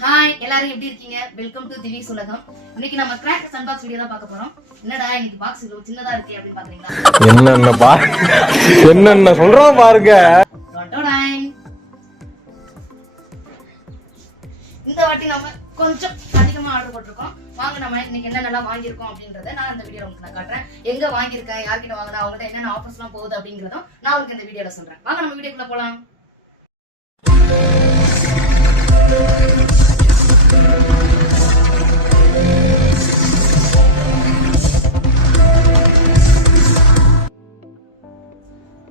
Hi எல்லாரும் எப்படி இருக்கீங்க? வெல்கம் டு திவி உலகம். இன்னைக்கு நம்ம கிராக்கர்ஸ் அன்பாக்ஸ் வீடியோ தான் பார்க்க போறோம். என்னடா இன்னைக்கு பாக்ஸ் இவ்வளவு சின்னதா இருக்கே அப்படின்னு பாக்குறீங்களா? என்னென்ன சொல்றோம் பாருங்க. இந்த வாட்டி நம்ம கொஞ்சம் அதிகமா ஆர்டர் போட்டிருக்கோம். வாங்க நம்ம இன்னைக்கு என்னென்னலாம் வாங்கியிருக்கோம் அப்படின்றத நான் இந்த வீடியோல உங்களுக்கு நான் காட்டுறேன். எங்க வாங்கியிருக்கேன், யார்கிட்ட வாங்கினா, அவங்ககிட்ட என்னென்ன ஆஃபர்ஸ் எல்லாம் போகுது அப்படிங்கறதும் நான் உங்களுக்கு இந்த வீடியோல சொல்றேன். வாங்க நம்ம வீடியோக்குள்ள போலாம்.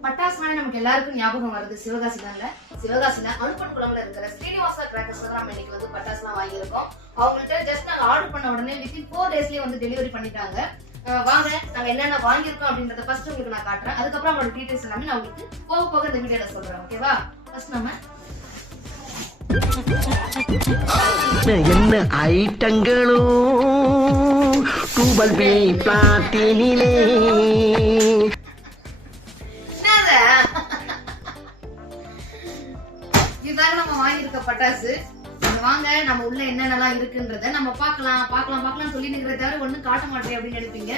பட்டாசுனாலே நமக்கு எல்லாருக்கும் ஞாபகம் வருது சிவகாசி தான்ல. சிவகாசில அனுப்பன்குளம்ல இருக்கிற ஸ்ரீனிவாசா கிராக்கர்ஸ்ல தான் நம்ம இன்னைக்கு வந்து பட்டாசுலாம் வாங்கியிருக்கோம். அவங்கள்ட்ட ஜஸ்ட் நாங்க ஆர்டர் பண்ண உடனே வித்தின் 4 daysலயே வந்து டெலிவரி பண்ணிட்டாங்க. வாங்க நாங்க என்னென்ன வாங்கியிருக்கோம் அப்படின்றத ஃபர்ஸ்ட் உங்களுக்கு நான் காட்டுறேன். அதுக்கப்புறம் அவங்களோட டீடைல்ஸ் எல்லாமே நான் உங்களுக்கு போக போக இந்த வீடியோல சொல்றேன். ஓகேவா? ஃபர்ஸ்ட் நம்ம என்ன ஐட்டங்களோ டூபல் பி பிளாட்டினிலே இதுதாங்க நம்ம வாங்கியிருக்க பட்டாசு. வாங்க நம்ம உள்ள என்னென்னலாம் இருக்குன்றத நம்ம பார்க்கலாம் சொல்லி நிக்கிறத தவிர ஒண்ணும் காட்ட மாட்டேன் அப்படின்னு நினைப்பீங்க.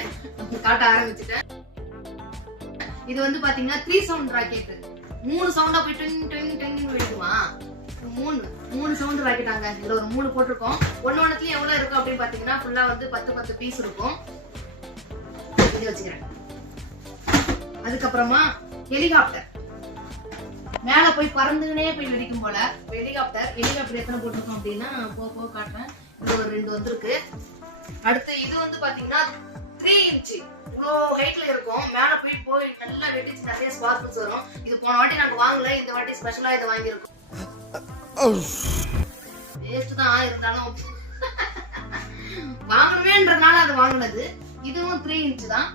காட்ட ஆரம்பிச்சுட்டேன். இது வந்து பாத்தீங்கன்னா 3 சவுண்ட் ராக்கெட். 3 சவுண்டா போய் டிங் டிங் டிங் வெடிக்குமா? 3 சவுண்ட் ராக்கெட்டாங்க. இதுல ஒரு 3 போட்டிருக்கோம். ஒன்னொன்னுலயும் எவ்வளவு இருக்கும் அப்படின்னு பாத்தீங்கன்னா ஃபுல்லா வந்து 10 பீஸ் இருக்கும். இது வச்சுக்கிறேன். அதுக்கப்புறமா ஹெலிகாப்டர் மேல போய் பறந்துனே போய் வெடிக்கும் போல ஹெலிகாப்டர் எத்தனை போட்டிருக்கோம் அப்படின்னா போக காட்டுறேன். இது ஒரு 2 வந்திருக்கு. அடுத்து இது வந்து பாத்தீங்கன்னா 3 inch இவ்வளோ ஹைட்ல இருக்கும். மேல போய் நல்லா வெடிச்சு நிறைய ஸ்பார்க்கிள்ஸ் வரும். இது போன வாட்டி நாங்க வாங்கல, இந்த வாட்டி ஸ்பெஷலா இதை வாங்கியிருக்கோம். வேஸ்ட் தான் இருந்தாலும் வாங்கணுமேன்றதுனால அது வாங்கினது. இதுவும் 3 inch தான்.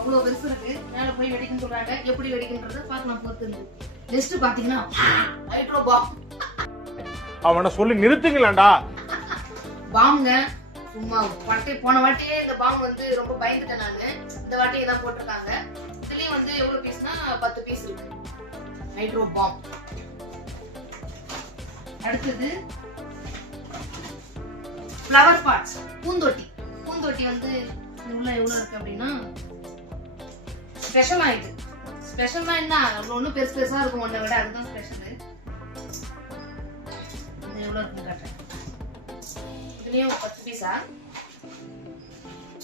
அவ்வளவு பெருசு இருக்கு. மேல போய் வெடிக்குன்னு சொல்றாங்க. எப்படி வெடிக்குன்றத பார்க்கலாம் பொறுத்து. நெக்ஸ்ட் பாத்தீங்கன்னா ஹைட்ரோ பாம். அவனை சொல்லி நிறுத்துங்களேன்டா. பாம்ங்க சும்மா போன வாட்டியே இந்த பாம் வந்து ரொம்ப பயந்துட்டேன் நானு. இந்த வாட்டி இதான் போட்டிருக்காங்க. இதுலயும் வந்து எவ்வளவு பீஸ்னா 10 பீஸ் இருக்கு. Hydro bomb. அடுத்தது ஃப்ளவர் பாட்ஸ், பூந்தொட்டி வந்து உள்ள எவ்வளவு இருக்கு அப்படின்னா ஸ்பெஷல் ஆயிட்டு. ஸ்பெஷல்னா என்ன, ஒன்னும் பெருசா இருக்கும் ஒன்றை விட, அதுதான் ஸ்பெஷல். இது எவ்வளவு இருக்குன்னு காட்டுறேன். இதுலயும் 10 பீஸா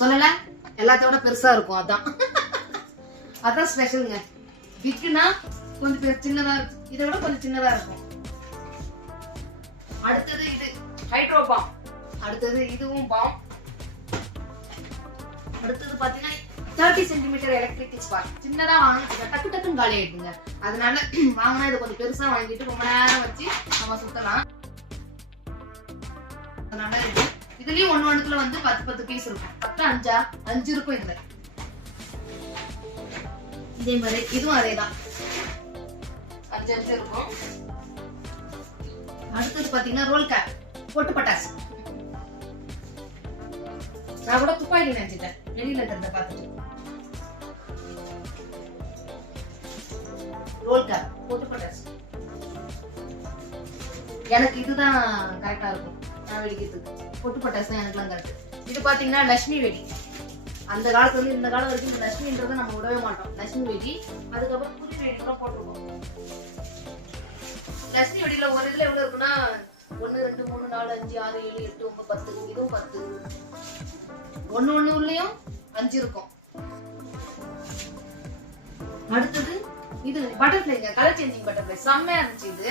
சொல்லல, எல்லாத்தோட பெருசா இருக்கும். அதான் ஸ்பெஷலுங்க. பிக்னா கொஞ்சம் சின்னதா இருக்கு, இதை விட கொஞ்சம் சின்னதா இருக்கும். அடுத்தது இது ஹைட்ரோ பாம். அடுத்தது இதுவும் பாம். அடுத்தது பாத்தீங்கன்னா 30 cm எலக்ட்ரிக் ஸ்பார்க். சின்னதா வாங்க டக்குன்னு காலி ஆயிடுங்க. அதனால வாங்கினா இதை கொஞ்சம் பெருசா வாங்கிட்டு ரொம்ப நேரம் வச்சு நம்ம சுத்தலாம். அதனால இதுலயும் ஒண்ணுல வந்து 10 பீஸ் இருக்கும். 5 இருக்கும். இதுல இதே மாதிரி இதுவும் அதேதான் 5 இருக்கும். அடுத்தது பாத்தீங்கன்னா ரோல் கேப், பொட்டு பட்டாசு. நான் கூட துப்பாக்கி நினைச்சிட்டேன் வெளியில இருக்கிறத பார்த்துட்டு. ரோல் கேப், பொட்டு பட்டாசு. எனக்கு இதுதான் கரெக்டா இருக்கும். நான் வெடிக்கிறதுக்கு பொட்டு பட்டாசு தான் எனக்குலாம் கரெக்ட். இது பாத்தீங்கன்னா லட்சுமி வெடி. அந்த காலத்துல இருந்து இந்த காலம் வரைக்கும் இந்த லட்சுமின்றதை நம்ம விடவே மாட்டோம். லட்சுமி வெடி. அதுக்கப்புறம் புது வெடி கூட போட்டிருக்கோம். லட்சுமி வெடியில ஒரு இதுல எவ்வளவு இருக்குன்னா 1 2 3 4 5 6 7 8 9 10. இதுவும் 10. ஒண்ணுலயும் 5 இருக்கும். அடுத்தது இது பட்டர்ஃப்ளைங்க, கலர் சேஞ்சிங் பட்டர்ஃப்ளை. செம்மையா இருந்துச்சு இது.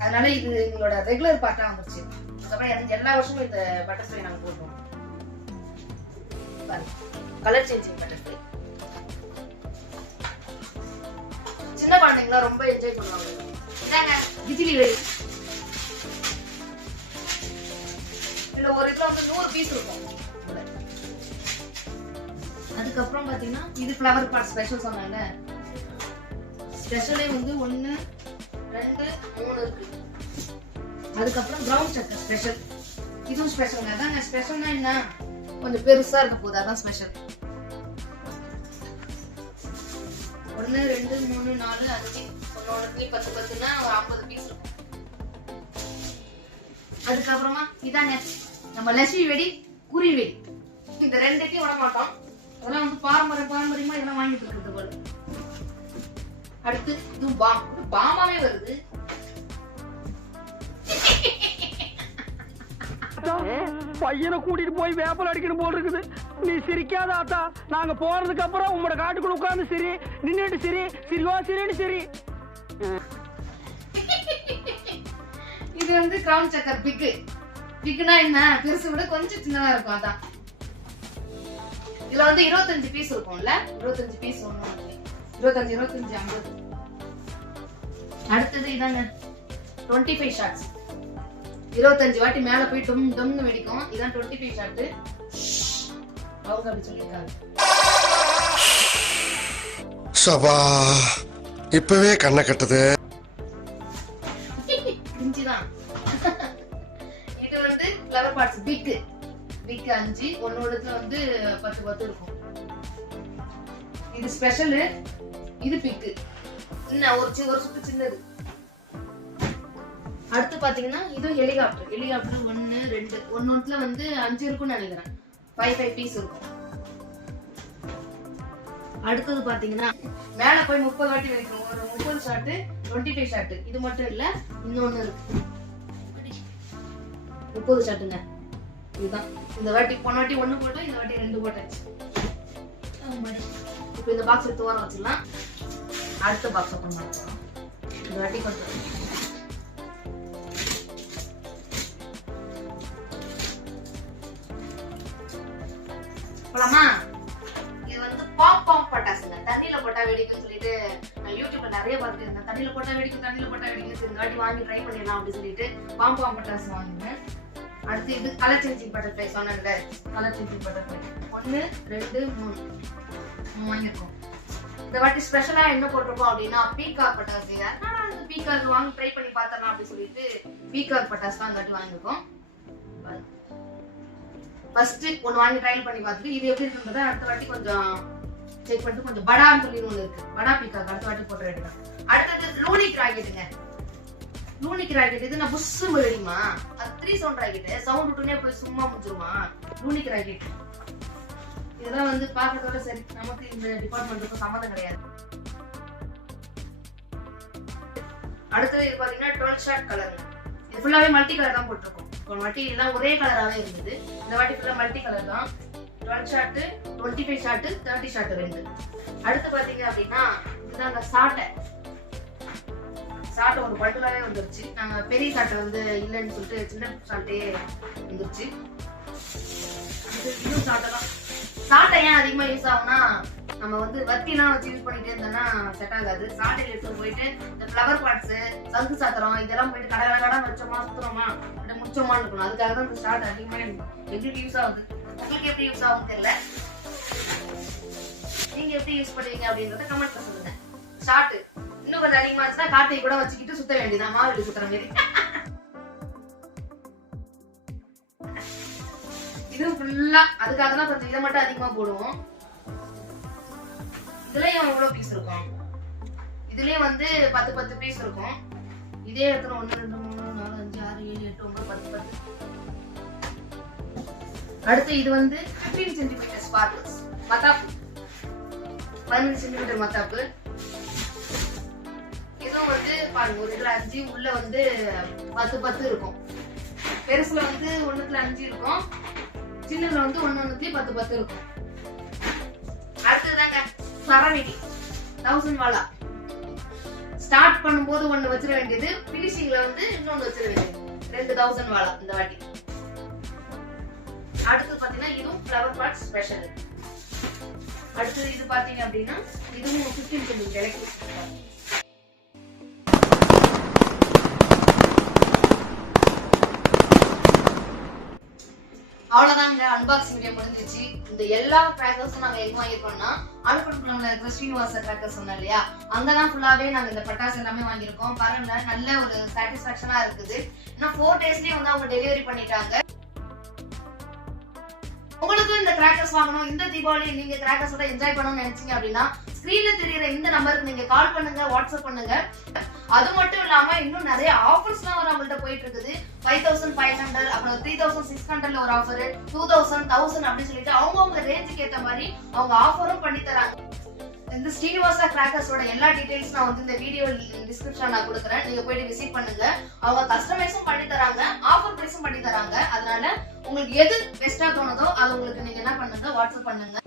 அதனால இது எங்களோட ரெகுலர் பார்ட்டா வந்துருச்சு. அதுக்கப்புறம் எல்லா வருஷமும் இந்த பட்டர்ஃப்ளை நாங்க போடுவோம். கலர் சேஞ்சிங் பட்டர்ஃப்ளை சின்ன குழந்தைங்களா ரொம்ப என்ஜாய் பண்ணுவாங்க. இதாங்க பிஜிலி வெடி. இதுல ஒரு இதுல வந்து 100 பீஸ் இருக்கும். அதுக்கப்புறம் பாத்தீங்கன்னா இது ஃப்ளவர் பாட் ஸ்பெஷல் சொன்னாங்க. ஸ்பெஷலே வந்து 1 2 3 இருக்கு. அதுக்கப்புறம் பிரவுன் சக்கர் ஸ்பெஷல். இதுவும் ஸ்பெஷல். அதாங்க ஸ்பெஷல்னா என்ன, கொஞ்சம் பெருசா இருக்க போகுது. அதான் ஸ்பெஷல். 1 2 3 4 5 10 10னா ஒரு 50 பீஸ் இருக்கும். அதுக்கப்புறமா இதாங்க நம்ம லட்சுமி வெடி, குருவி வெடி, இந்த ரெண்டுத்தையும் விட மாட்டோம். அதெல்லாம் வந்து பாரம்பரியமா இதெல்லாம் வாங்கிட்டு இருக்கிறது போல. அடுத்து இது பாமாவே வருது. பையனை கூட்டிட்டு போய் வேப்பல் அடிக்கணும் போல் இருக்குது. நீ சிரிக்காத ஆத்தா. நாங்க போறதுக்கு அப்புறம் உங்களோட காட்டுக்குள்ள உட்கார்ந்து சரி, நின்னுட்டு சரி, சிரிவா சரின்னு சரி. இது வந்து கிரவுன் சக்கர் பிக்னா என்ன, பெருசு விட கொஞ்சம் சின்னதா இருக்கும். அதான் இதுல வந்து 25 பீஸ் இருக்கும்ல, 25 பீஸ் ஒண்ணு 25 50. அடுத்தது இதாங்க 25 ஷாட்ஸ். 25 வாட்டி மேல போய் டும் டம்னு வெடிக்கும். இதான் 25 ஷாட். அவங்க அப்படி சொல்லிருக்காங்க. சபா இப்பவே கண்ணை கட்டுது. இஞ்சிதான். இது வந்து ஃப்ளவர் பார்ட்ஸ் பிக் 5, ஒன்னோடத்துல வந்து 10 இருக்கும். இது ஸ்பெஷல், இது பிக். இன்னும் ஒரு சுத்து சின்னது. அடுத்து பாத்தீங்கன்னா இது ஹெலிகாப்டர் 1 2 ஒன்னொன்னுல வந்து 5 இருக்கும்னு நினைக்கிறேன். 5 பீஸ் இருக்கும். அடுத்தது பாத்தீங்கன்னா மேல போய் 30 வாட்டி வெடிக்கும். ஒரு 30 ஷாட் 25 ஷாட். இது மட்டும் இல்ல, இன்னொன்னு இருக்கு 30 ஷாட்டுங்க. இதுதான் இந்த வாட்டி போன வாட்டி 1 போட்டு இந்த வாட்டி 2 போட்டாச்சு. இப்போ இந்த பாக்ஸ் எடுத்து ஓரம் வச்சிடலாம். அடுத்த பாக்ஸ் ஓபன் பண்ணலாம். இந்த வாட்டி கொஞ்சம் போலாமா? இது வந்து பாம் பட்டாசுங்க. தண்ணியில போட்டா வெடிக்கும்னு சொல்லிட்டு நான் யூடியூப்ல நிறைய பார்த்துட்டு இருந்தேன். தண்ணியில போட்டா வெடிக்கும் இந்த வாட்டி வாங்கி ட்ரை பண்ணிடலாம் அப்படின்னு சொல்லிட்டு பாம் பட்டாசு வாங்கினேன். அடுத்து இது கலர் சேஞ்சிங் பட்டர்ஃப்ளை சொன்னேன்ல, கலர் சேஞ்சிங் பட்டர்ஃப்ளை 1 2 3 வாங்கியிருக்கோம். இந்த வாட்டி ஸ்பெஷலா என்ன போட்டிருக்கோம் அப்படின்னா பீகாக் பட்டாசு. பீகாக் வாங்கி ட்ரை பண்ணி பார்த்தரலாம் அப்படின்னு சொல்லிட்டு பீகாக் பட்டாசு தான் இந்த வாட்டி வாங்கியிருக்கோம். ஃபர்ஸ்ட் ஒன்னு வாங்கி ட்ரையல் பண்ணி பார்த்துட்டு இது எப்படி இருக்குன்றத அடுத்த வாட்டி கொஞ்சம் செக் பண்ணிட்டு கொஞ்சம் படான்னு சொல்லி ஒன்று இருக்கு, படா பீக்காக் அடுத்த வாட்டி போட்டு எடுக்கலாம். அடுத்தது லூனிக் ராக்கெட்டுங்க. லூனிக் ராக்கெட் இது நான் புஷ்ஷு வெடிமா, அது 3 சவுண்ட் ராக்கெட். சவுண்ட் விட்டுனே போய் சும்மா முடிஞ்சிருமா லூனிக் ராக்கெட். இதெல்லாம் வந்து பார்க்கறதோட சரி, நமக்கு இந்த டிபார்ட்மெண்ட்டுக்கும் சம்மந்தம் கிடையாது. அடுத்தது இது பாத்தீங்கன்னா 12 ஷாட் கலர். இது ஃபுல்லாவே மல்டி கலர் தான் போட்டிருக்கோம். ஒரு வாட்டி எல்லாம் ஒரே கலராவே இருந்தது, இந்த வாட்டி ஃபுல்லா மல்டி கலர் தான். 12 ஷாட் 25 ஷாட் 30 ஷாட் 2. அடுத்து பாத்தீங்க அப்படின்னா இதுதான் அந்த சாட்டை ஒரு பண்டலாவே வந்துருச்சு. நாங்க பெரிய சாட்டை வந்து இல்லைன்னு சொல்லிட்டு சின்ன சாட்டே வந்துருச்சு. இது சாட்டை தான். சாட்டை ஏன் அதிகமா யூஸ் ஆகும்னா, நம்ம வந்து வத்திலாம் வச்சு யூஸ் பண்ணிட்டே இருந்தோம்னா செட் ஆகாது. சாட்டையில எடுத்து போயிட்டு இந்த ஃப்ளவர் பார்ட்ஸ், சங்கு சாத்திரம் இதெல்லாம் போயிட்டு கடை வச்சோமா சுத்துறோமா முடிச்சோமான்னு இருக்கணும். அதுக்காக தான் இந்த ஷாட் அதிகமா எங்களுக்கு யூஸ் ஆகுது. உங்களுக்கு எப்படி யூஸ் ஆகும் தெரியல, நீங்க எப்படி யூஸ் பண்ணுவீங்க அப்படின்றத கமெண்ட்ல சொல்லுங்க. ஷாட் இன்னும் கொஞ்சம் அதிகமா இருந்துச்சுன்னா காட்டையை கூட வச்சுக்கிட்டு சுத்த வேண்டியதான், மாவெளி சுத்துற மாதிரி. இது ஃபுல்லா அதுக்காக தான் கொஞ்சம் இதை மட்டும் அதிகமா போடுவோம். இதுலயும் எவ்வளவு பீஸ் இருக்கும், இதுலயும் வந்து 10 பீஸ் இருக்கும். இதே இடத்துல 1 2 3 4 5 6 7 8 9 10. அடுத்து இது வந்து 15 சென்டிமீட்டர் ஸ்பார்க்ஸ் மத்தாப்பு, 15 சென்டிமீட்டர் மத்தாப்பு. இதுவும் வந்து பாருங்க, ஒரு இதுல 5 உள்ள வந்து 10 இருக்கும். பெருசுல வந்து 1த்துல 5 இருக்கும், சின்னதுல வந்து 1 10 இருக்கும். அடுத்ததாங்க சரவெடி 1000 வாலா. ஸ்டார்ட் பண்ணும்போது 1 வச்சிர வேண்டியது, பினிஷிங்ல வந்து இன்னொன்னு வச்சிர வேண்டியது. 2000 வாலா இந்த வாட்டி. அடுத்து பாத்தீங்கன்னா இதுவும் ஃப்ளவர் பார்ட் ஸ்பெஷல். அடுத்து இது பாத்தீங்க அப்படின்னா இதுவும் 15 சென்டிமீட்டர். அவ்வளவுதாங்க, அன்பாக்சிங் வீடியோ முடிஞ்சிச்சு. இந்த எல்லா கிராக்கர்ஸும் நாங்க எங்க வாங்கிருக்கோம்னா அனுப்பணும்ல இருக்கிற ஸ்ரீனிவாச கிராக்கர் சொன்னோம் இல்லையா, அங்கதான் ஃபுல்லாவே நாங்க இந்த பட்டாசு எல்லாமே வாங்கியிருக்கோம். பாருங்க, நல்ல ஒரு சாட்டிஸ்பாக்சனா இருக்குது. இன்னும் 4 டேஸ்லயே வந்து அவங்க டெலிவரி பண்ணிட்டாங்க. உங்களுக்கு இந்த கிராக்கர்ஸ் வாங்கணும், இந்த தீபாவளி நீங்க கிராக்கர்ஸோட என்ஜாய் பண்ணணும்னு நினைச்சீங்க அப்படின்னா ஸ்கிரீன்ல தெரியுற இந்த நம்பருக்கு நீங்க கால் பண்ணுங்க, வாட்ஸ்அப் பண்ணுங்க. அது மட்டும் இல்லாம இன்னும் நிறைய ஆஃபர்ஸ்லாம் நம்மள்ட்ட போயிட்டு இருக்குது. 5500, அப்புறம் 3600ல ஒரு ஆஃபர், 2000, 1000 அப்படி சொல்லிட்டு அவங்க ரேஞ்சுக்கு ஏத்த மாதிரி அவங்க ஆஃபரும் பண்ணி தராங்க. இந்த ஸ்ரீனிவாசா கிராக்கர்ஸோட எல்லா டீடைல்ஸ் நான் வந்து இந்த வீடியோ டிஸ்கிரிப்ஷன் நான் கொடுக்குறேன். நீங்க போயிட்டு விசிட் பண்ணுங்க. அவங்க கஸ்டமைஸும் பண்ணி தராங்க, ஆஃபர் பிரைஸும் பண்ணி தராங்க. அதனால உங்களுக்கு எது பெஸ்டா தோணுதோ அது உங்களுக்கு நீங்க என்ன பண்ணுங்க, வாட்ஸ்அப் பண்ணுங்க.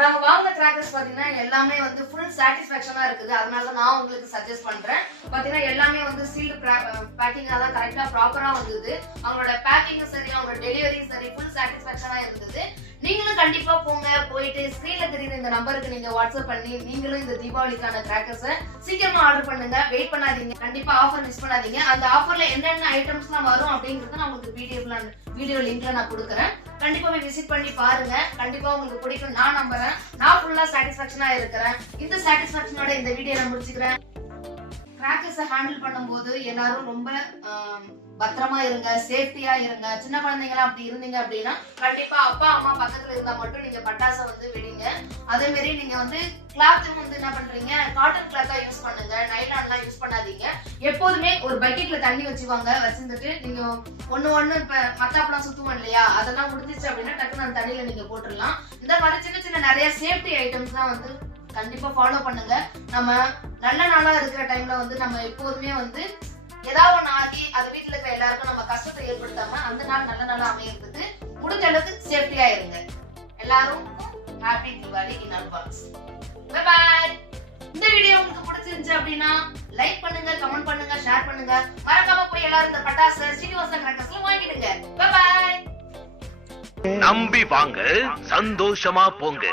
நாங்க வாங்கின கிராக்கர்ஸ் பாத்தீங்கன்னா எல்லாமே வந்து ஃபுல் சாட்டிஸ்பாக்சனா இருக்குது. அதனால நான் உங்களுக்கு சஜஸ்ட் பண்றேன். பாத்தீங்கன்னா எல்லாமே வந்து சீல்டு பேக்கிங்கா தான் கரெக்டா ப்ராப்பரா வந்தது. அவங்களோட பேக்கிங்கும் சரி, அவங்களோட டெலிவரியும் சரி, ஃபுல் சாட்டிஸ்பாக்சனா இருந்தது. நீங்களும் கண்டிப்பா போங்க, போயிட்டு ஸ்கிரீன்ல தெரியுற இந்த நம்பருக்கு நீங்க வாட்ஸ்அப் பண்ணி நீங்களும் இந்த தீபாவளிக்கான கிராக்கர்ஸை சீக்கிரமா ஆர்டர் பண்ணுங்க. வெயிட் பண்ணாதீங்க, கண்டிப்பா ஆஃபர் மிஸ் பண்ணாதீங்க. அந்த ஆஃபர்ல என்னென்ன ஐட்டம்ஸ்லாம் வரும் அப்படிங்கறத நான் உங்களுக்கு வீடியோ லிங்க்ல நான் கொடுக்குறேன். கண்டிப்பா போய் விசிட் பண்ணி பாருங்க. கண்டிப்பா உங்களுக்கு பிடிக்கும் நான் நம்புறேன். நான் ஃபுல்லா சாட்டிஸ்பாக்சனா இருக்கிறேன். இந்த சாட்டிஸ்பாக்சனோட இந்த வீடியோ நான் முடிச்சுக்கிறேன். கிராக்கர்ஸை ஹேண்டில் பண்ணும்போது எல்லாரும் ரொம்ப பத்திரமா இருங்க, சேஃப்டியா இருங்க. சின்ன குழந்தைங்களா அப்படி இருந்தீங்க அப்படின்னா கண்டிப்பா அப்பா அம்மா பக்கத்துல இருந்தா மட்டும் நீங்க பட்டாசை வந்து வெடிங்க. அதே மாதிரி நீங்க வந்து கிளாத்தும் வந்து என்ன பண்றீங்க, காட்டன் கிளாத்தா யூஸ் பண்ணுங்க, நைலான்லாம் யூஸ் பண்ணாதீங்க. எப்போதுமே ஒரு பக்கெட்ல தண்ணி வச்சுட்டு நீங்க ஒண்ணு இப்ப மத்தாப்பெல்லாம் சுத்துவோம் இல்லையா, அதெல்லாம் முடிஞ்சிச்சு அப்படின்னா டக்குனு அந்த தண்ணியில நீங்க போட்டுடலாம். இந்த மாதிரி சின்ன சின்ன நிறைய சேஃப்டி ஐட்டம்ஸ் தான் வந்து கண்டிப்பா ஃபாலோ பண்ணுங்க. நம்ம நல்ல நாளா இருக்கிற டைம்ல வந்து நம்ம எப்போதுமே வந்து ஏதாவது ஒண்ணு ஆகி அது வீட்டுல இருக்க எல்லாருக்கும் நம்ம கஷ்டத்தை ஏற்படுத்தாம அந்த நாள் நல்ல நாளா அமையறதுக்கு முடிஞ்ச அளவுக்கு சேஃப்டியா இருங்க. எல்லாரும் happy Deepavali in advance. Bye bye. இந்த வீடியோ உங்களுக்கு பிடிச்சிருந்துச்சு அப்படின்னா லைக் பண்ணுங்க, கமெண்ட் பண்ணுங்க, ஷேர் பண்ணுங்க. மறக்காம போய் எல்லாரும் இந்த பட்டாசு ஸ்ரீனிவாசா கிராக்கர்ஸ்ல வாங்கிடுங்க. Bye bye. நம்பி வாங்க, சந்தோஷமா போங்க.